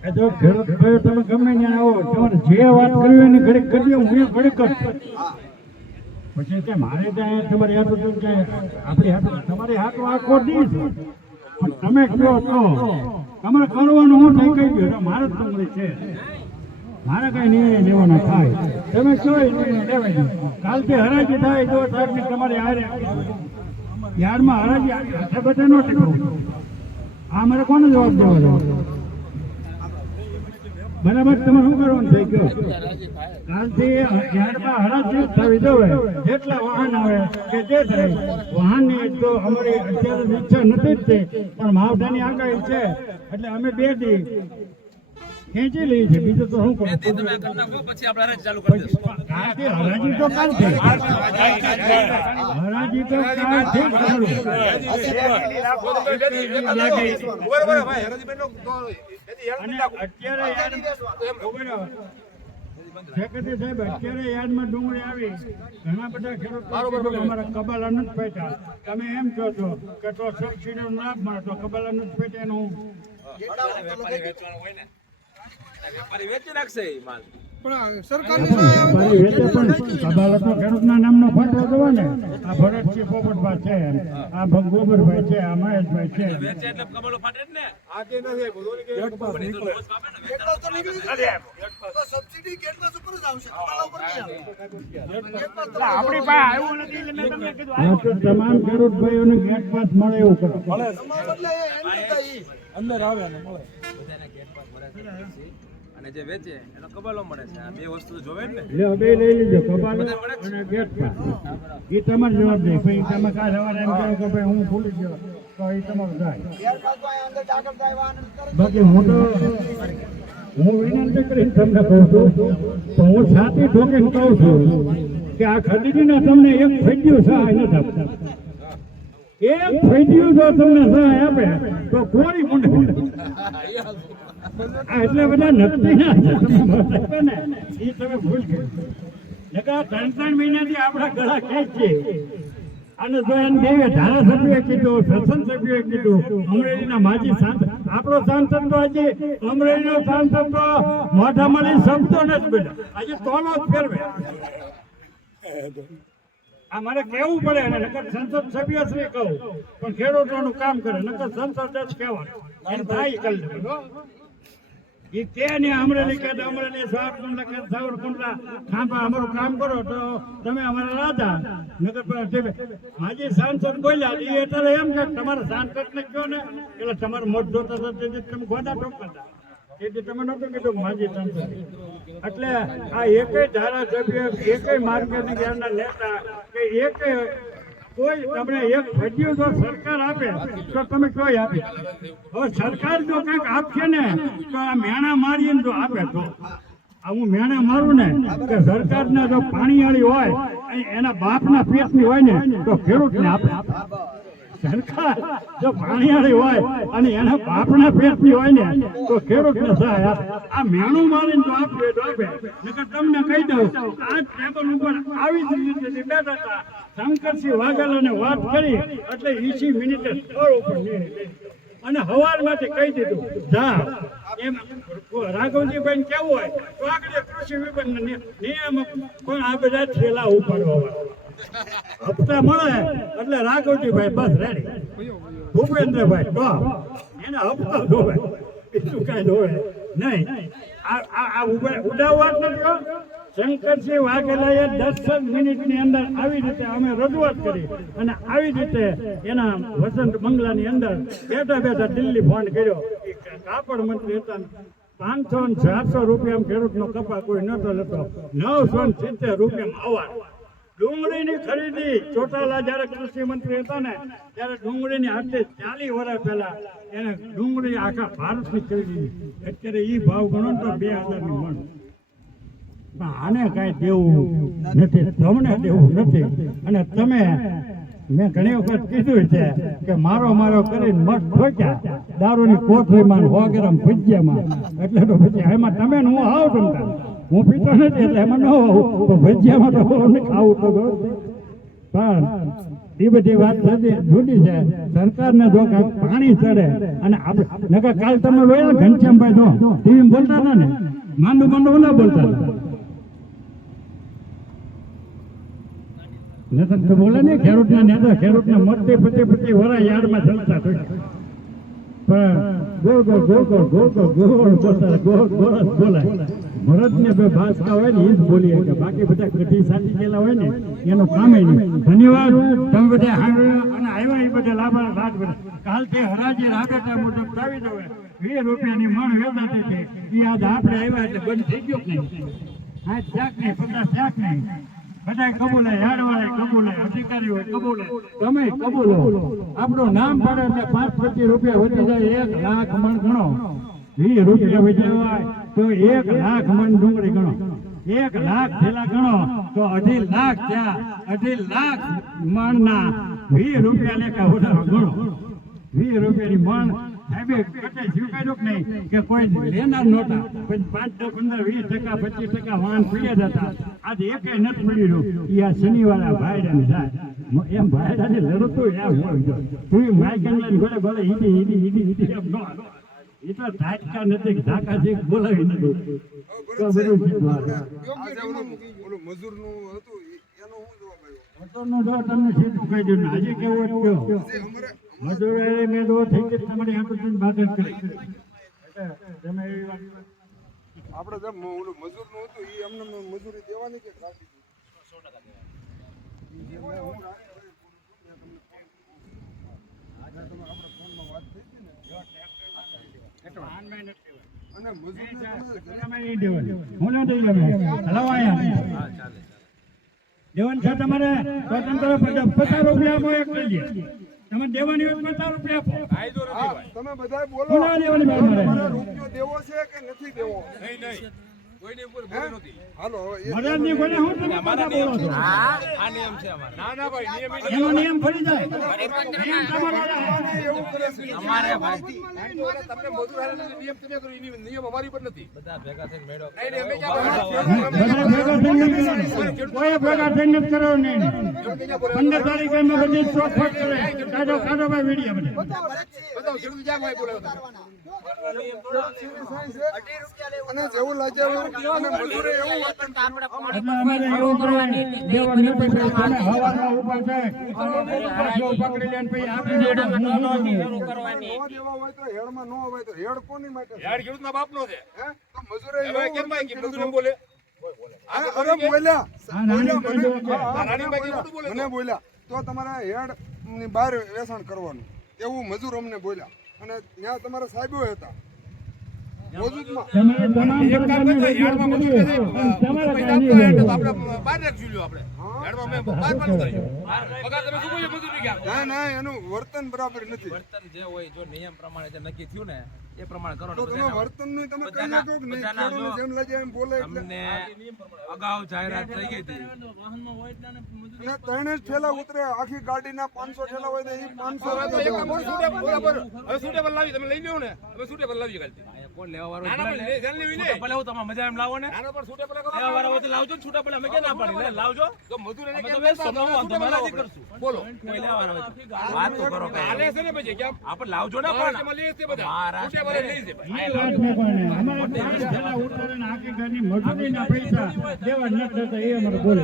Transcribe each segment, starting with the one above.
એ તો ખેડૂત તમે ગમે ત્યાં તમારે જે વાત કરવી એની ઘડીક કરી હું પછી કે મારે ત્યાં તમારી હાથું આપણી હાથું આખો દી પણ તમે કહો તો તમારે કરવાનું હું થઈ કહી ગયું મારે જ તમને છે. મારે કઈ નિર્ણય લેવાનો થાય. તમે નિર્ણય લેવાય નહીં. કાલથી હરાજી થાય જો સાહેબ તમારે હારે યાર્ડમાં હરાજી આટલા બધા ન આ મારે કોને જવાબ દેવાનો? બરાબર તમે શું કરવાનું થઈ ગયું કાલથી યાર્ડમાં હરાજી થવી જોવે જેટલા વાહન આવે કે જે થાય વાહનની તો અમારી અત્યારે ઈચ્છા નથી જ તે પણ માવઠાની આગાહી છે. એટલે અમે બે દી ખેંચી લઈ છે. બીજું તો શું તે કરું? તમે કરી નાખો પછી આપણે હરાજી ચાલુ કરી દઈશું હરાજી તો કાલથી હરાજી તો કાલ છે અને અત્યારે યાર્ડ- ઊભો સાહેબ અત્યારે યાર્ડમાં ડુંગળી આવી. ઘણા બધા ખેડૂતો અમારા કબાલા નથી પેટા. તમે એમ કહો છો કે તો સબસિડીનો લાભ મળે તો કબાલા નથી પેટા એનું હું. વેપારી વેચી નાખશે એ માલ. પણ ખેડૂતના નામનો જોવો ને. આ ભરતસિંહ પોપટભાઈ છે આ ગોબરભાઈ છે આ મહેશભાઈ છે વેચે એટલે કબલો ફાટે જ ને. પણ એ તો રોજ પાપે ને વેચાણ. સબસિડી કેટલા ઉપર જ આવશે. તમારા ઉપર નહીં આવે. આપણી પાસે આવ્યું નથી એટલે મેં તમને કીધું આ તો તમામ ખેડૂત ભાઈઓને ગેટ પાસ મળે એવું કરો. અંદર આવે બધાને ગેટ પાસ મળે છે. પછી. અને જે વેચે એનો કબાલો મળે છે. આ બે વસ્તુ તો જોવે ને? લે બે લઈ લીધો કબાલો અને ગેટ પર. એ તમારો જવાબ દે. ભાઈ તમે કાલ સવારે એમ કહો કે ભાઈ હું ભૂલી ગયો તો એ તમારો તરત બાકી હું તો હું વિનંતી કરીને તમને કહું છું તો હું છાતી ઠોકીને કહું છું કે આ ખરીદીને તમને એક ફેંક્યું સહાય નથી આપતા. એક ફેંક્યું જો તમને સહાય આપે તો કોરી મુંડે એટલે બધા નક્કી ના છે. એ તમે ભૂલ કરી ત્રણ ત્રણ મહિનાથી આપણા ગળા ખેંચીએ અને જો એમ દેવે ધારાસભ્યએ કીધું સંસદ સભ્યએ કીધું, અમરેલીના માજી સાંસદ. આપણો સાંસદ તો આજે અમરેલીનો સાંસદ તો મોઢા મળી શબ્દો નથી બોલ્યો આજે તોલો જ ફેરવે? આ મારે કહેવું પડે અને નકર સંસદ સભ્ય શ્રી કહું? પણ ખેડૂતોનું કામ કરે, નકર સંસદ જ કહેવાનું. એને થાય કરી એ કે ને અમરેલી કે અમરેલી સાત કુંડલા કે સાવર કુંડલા, ખાંભા અમારું કામ કરો તો તમે અમારા રાજા. નગર પર હાજી સાંસદ બોલ્યા એ એટલે એમ કે તમારા સાંસદ કહો ને, એટલે તમારો મત જોતા હતા તેથી તમે ગોદા ટોકતા. તેથી તમે નહોતું કીધું માજી સાંસદ. એટલે આ એકેય ધારાસભ્ય, એકેય યાર્ડના નેતા કે એકેય કોઈ તમને એક ફજ્યું જો સરકાર આપે, તો તમે કોઈ આપે. હવે સરકાર જો કંઈક આપશે ને, તો આ મેણા મારીને જો આપે તો. હું મેણા મારું ને, કે સરકારને જો પાણીવાળી હોય એના બાપના પેટની હોય ને, તો ખેડૂતને આપે. સરકાર જો પાણીવાળી હોય અને એના બાપના પેટની હોય ને, તો ખેડૂતને સહાય આપે. આ મેણું મારીને તો આપે તો આપે. નકર તમને કહી દઉં, આ ટેબલ ઉપર આવી જ રીતે બેઠા હતા, શંકરસિંહ વાઘેલાને વાત કરી, એટલે ઈસી મિનિટે સ્થળ ઉપર. અને હવારમાંથી કહી દીધું જા એમ રાઘવજીભાઈ કેવું હોય, તો આગળ કૃષિ વિભાગ નિયામક પણ આ બધા થેલા ઉપાડવા વાળા. હપ્તા મળે એટલે રાઘવજીભાઈ બસ રેડી ભૂપેન્દ્રભાઈ તો એને હપ્તા ધોવે બીજું કઈ ધોવે નહીં. ઉડાવવા જ નથી. શંકરસિંહ વાઘેલાએ દસ મિનિટની અંદર આવી રીતે અમે રજૂઆત કરી અને આવી રીતે એના વસંત બંગલાની અંદર બેઠા બેઠા દિલ્હી ફોન કર્યો. કાપડ મંત્રી હતા. પાંચસો ને ચારસો રૂપિયા ખેડૂતનો કપા કોઈ નતો લેતો. નવસો ને સિત્તેર રૂપિયા અવાર ડુંગળીની ખરીદી ચોટાલા જયારે કૃષિ મંત્રી હતા ને, ત્યારે ડુંગળીની હાથે ચાલીસ વર્ષ પહેલા એને ડુંગળી આખા ભારતની ખરીદી અત્યારે એ ભાવ ગણો તો બે હજારની મણ. પણ આને કાંઈ દેવું નથી, તમને દેવું નથી. અને તમે, મેં ઘણી વખત કીધું છે કે મારો મારો કરીને મઠ ઠોક્યા દારૂની કોથળીમાં સો ગ્રામ એટલે તો પછી એમાં તમે હું આવું તમતા હું પીતો નથી એટલે એમાં ન હોઉં, તો ભજીયામાં તો ખાવું તો. પણ એ બધી વાત થતી જુદી છે. સરકારને જો પાણી ચડે, અને આપણે નકર કાલ તમે જોયા ઘનશ્યામભાઈ તો ટીવી બોલતા હતા ને? માંડુ માંડુ ઓલા બોલતા નતર તો બોલે ને ખેડૂતના નેતા, ખેડૂતના મતે પચે પચે વરા યાર્ડમાં ચલતા પણ બે ભાષા હોય ને જ બોલીએ બાકી બધા કઢી સાચી ગયેલા હોય ને એનું કામે એ બધા લાભ લાભ બધા હરાજી આજ આપણે આવ્યા એટલે બંધ થઈ ગયો નહીં હા શાક નહીં પચાસ શાક નહીં એટલે પાંચ પચીસ રૂપિયા વધી જાય, એક લાખ મણ ગણો. વીસ રૂપિયા હોય તો એક લાખ મણ ડુંગળી ગણો. એક લાખ થેલા અઢી લાખ થયા, અઢી લાખ મણના વીસ રૂપિયા લેખા વધારો ગણો. વીસ રૂપિયાની મણ કે કોઈ લેનાર નહોતા. પછી પાંચ દસ પંદર વીસ ટકા પચીસ ટકા વાહન જ હતા. આજે એકે નથી મળ્યું એ આ શનિવારે ભાઈડાને જાય. એમ ભાઈડાને લડતું એમ હોય તું માઇકની ઘોડે ભલે ઈડી ઈડી ઈડી ઈડી એમ ન એ તો ધાટકા નથી ધાકા છે બોલાવી નથી. તો બધું ઓલું મજૂરનું હતું એનો તમને સીધું કહી દઉં આજે કેવું જે મજૂરે મેં થઈ ગઈ તમારી આંખોથી વાત કરી. તમે એવી વાત આપણે જેમ ઓલું મજૂરનું હતું એ અમને મજૂરી દેવાની કે રાખી દેવાનું. છે તમારે? સ્વતંત્ર પચાસ પચાસ રૂપિયા એક લઈ લે. તમારે દેવાની હોય પચાસ રૂપિયા આપો હા, તમે બધા બોલો ના દેવાની ભાઈ મારે. રૂપિયો દેવો છે કે નથી દેવો નહીં નહીં કોઈની ઉપર બોલી નહોતી. હાલો હવે એ- મહારાજની કોઈને હું તમે પાછા બોલો છો? આ નિયમ છે અમારે. ના ના ભાઈ નિયમ એનો નિયમ ફરી જાય. નિયમ તમારો આવે. એવું કરે છે. અમારે ભાઈ તમને મજૂર હારે નિયમ તમે કરો એની નિયમ અમારી પર નથી. બધા ભેગા થઈને મેળો નહીં, નહીં, અમે ક્યાં બધા ભેગા થઈને નથી કરવાનું. કોઈ ભેગા થઈને નથી કરવાનું નહીં. પંદર તારીખે ચોખવટ કરે. કાઢો કાઢો ભાઈ વીડિયો બતાવો ખેડૂત જ્યાં ભાઈ બોલાવો તમે. અને જેવું લાગે અને મજૂરે એવું એટલે અમારે એવું કરવાનું. દેવા નથી ભાઈ. હવાના ઉપર છે. પાછો પકડી લે પછી આપી દે. હું ન દઉં. દેવા હોય તો હેડમાં ન હોય તો હેડ કોની માટે? ખેડૂતના બાપનો છે હે? તો મજૂરે હવે કેમ ભાઈ કે બોલે અરે મને બોલ્યા તો તમારે હેડની બહાર વેચાણ કરવાનું એવું મજૂર અમને બોલ્યા અને ત્યાં તમારા સાહેબો હતા. વર્તન બરાબર નથી. વર્તન જે હોય જો નિયમ પ્રમાણે જે નક્કી થયું ને એ પ્રમાણે કરો તો ને તમે બધાના- વર્તનનું તમે કહી બધાના- નહીં? બધાના ખેડૂતને જો- જેમ લાગે એમ બોલે એટલે અગાઉ જાહેરાત થઈ ગઈ હતી. ત્રણે જ ઠેલા ઉતરે આખી ગાડીના પાંચસો ઠેલા હોય તો એ હવે સુટેબલ બરાબર. સુટેબલ લાવી તમે લઈ લ્યો ને. હવે સુટેબલ લાવી અહીંયા કોણ લેવા વાળો ના, ના, ભલે પણ લે, લેવી લે. છૂટા હું તમારે મજા એમ લાવો ને? નાના પર સુટેબલ કરો લેવા વાળો હોય તો લાવજો ને છૂટા પડે અમે કે ના પડે? લે લાવજો. તો મજૂર એને અમે સમજાવો તો નથી લાવો કરશું. બોલો. કોઈ લેવા વાળો હોય વાત તો કરો કઈ. હાલે છે ને પછી કેમ? આપણે લાવજો ને પણ. મળી જશે બધા. બધા સુટેબલ લઈ જશે ભાઈ. એ વાત નહીં પણ અમારે પાંચ જલા ઉતારે ને આખી ઘરની મજૂરીના પૈસા દેવા ન થતા એ અમારે બોલે.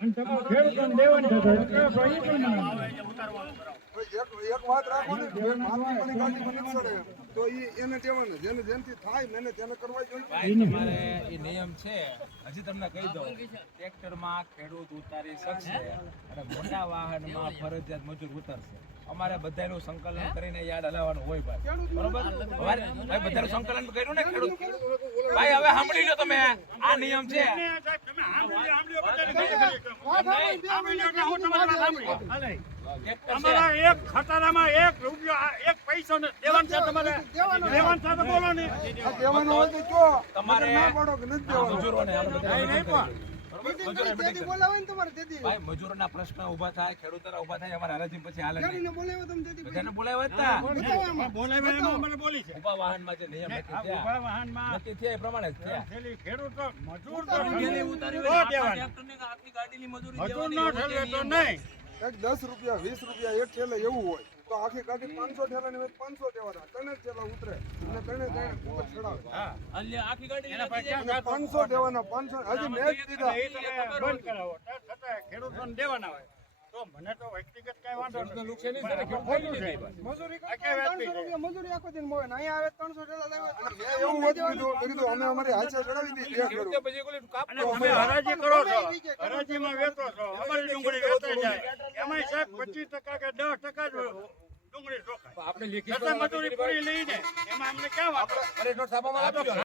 અને તમારે ખેડૂતોને દેવા જ થતા એટલે ભાઈ પણ ના આવે. એક એક વાત રાખો ને. માથાની ગાડી મને સડે તો એ એને કહેવાનું જેને જેનથી થાય મેને તેને કરવા જોઈએ. તમારે એ નિયમ છે. હજી તમને કહી દઉં ટ્રેક્ટરમાં ખેડૂત ઉતારી શકશે અને મોટા વાહનમાં ફરજિયાત મજૂર ઉતરશે. અમારે બધાનું સંકલન કરીને યાદ હલાવવાનું હોય ભાઈ. બરોબર? ભાઈ બધાનું સંકલન કર્યું ને ખેડૂત? ભાઈ હવે સાંભળી લો તમે. આ નિયમ છે. તમારા એક ખટારામાં એક રૂપિયો એક પૈસો ને દેવાનું છે તમારે. દેવાનું છે તો બોલો ને. દેવાનું હોય તો તમારે ના પડો કે નથી દેવાનું. આપણે નહીં પણ. ભાઈ મજૂરોના પ્રશ્ન ઊભા થાય ખેડૂતોના ઊભા થાય અમારે હરાજી પછી હાલે નહીં. બધાને બોલાવ્યા બોલાવ્યા એમાં. બોલી છે. ઊભા વાહનમાં જે નિયમ નક્કી આ વાહનમાં નક્કી થયા એ પ્રમાણે જ થયા. ખેડૂતો મજૂર તો ઠેલી ઉતારી તો દેવાની. મજૂર નો ઠેલે તો નહીં. એક દસ રૂપિયા વીસ રૂપિયા એક છેલ્લે એવું હોય. તો આખી કાઢી પાંચસો ઠેલા ની પાંચસો દેવાના ત્રણે જ થેલા ઉતરે. અને ત્રણે ત્રણે ઉપર ચડાવે. એના પાસે પાંચસો દેવાના પાંચસો હજી મેં જ દીધા ખેડૂતોને દેવાના હોય. તો મને તો વ્યક્તિગત કઈ વાંધો નથી. મજૂરી વાત મજૂરી આખો દિન મળે ને આવે ત્રણસો ઠેલા લાવે અને મેં એવું હોત કીધું અમે અમારી હાથે ચડાવી દીધી પછી ઓલી કાપ તમે હરાજી કરો છો. હરાજીમાં વેચો છો. અમારી ડુંગળી વેચાઈ જાય. એમાંય સાહેબ પચીસ ટકા કે દસ ટકા જ ડુંગળી ચોખાય. આપણે લેખિત મજૂરી પૂરી લઈને એમાં અમને ક્યાં અરે આપજો.